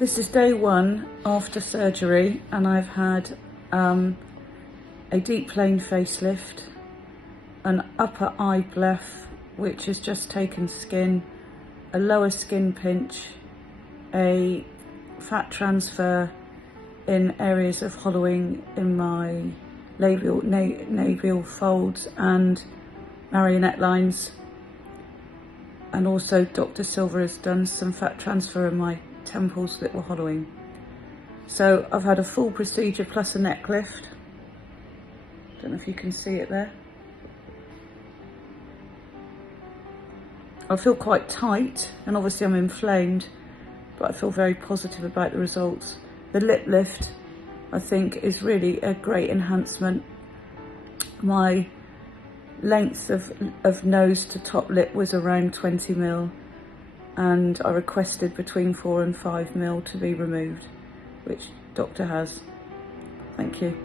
This is day 1 after surgery, and I've had a deep plane facelift, an upper eye bleph which has just taken skin, a lower skin pinch, a fat transfer in areas of hollowing in my labial folds and marionette lines, and also Dr. Silva has done some fat transfer in my temples that were hollowing. So I've had a full procedure plus a neck lift. Don't know if you can see it there. I feel quite tight, and obviously I'm inflamed, but I feel very positive about the results. The lip lift, I think, is really a great enhancement. My length of nose to top lip was around 20 mil, and I requested between 4 and 5 mil to be removed, which doctor has. Thank you.